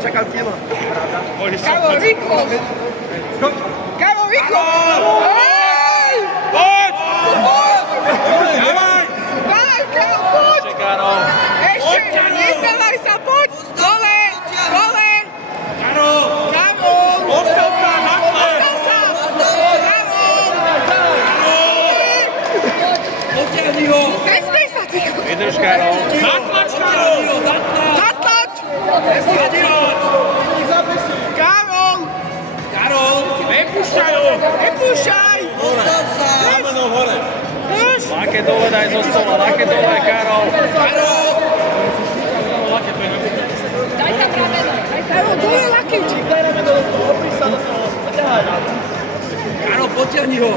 čakal kilo. Karol, rýchlo! Karol, rýchlo! Poď! Dávaj! Dávaj, Karol, poď! Ešte, nezdávaj sa, poď! Dole! Dole! Karol! Karol! Postav sa na tle! Potiahni ho! Nesmej sa, ty! Vydrž, Karol! Zatlač, Karol! Zatlač! Nepusti ho! Karol! Karol! Nepúšťaj ho! Nepúšťaj! Postav sa! Ramenou hore! Laket dole, daj zo stola, laket dole, Karol! Karol! Daj tam rameno! Karol, dole laket! Karol, potiahni ho!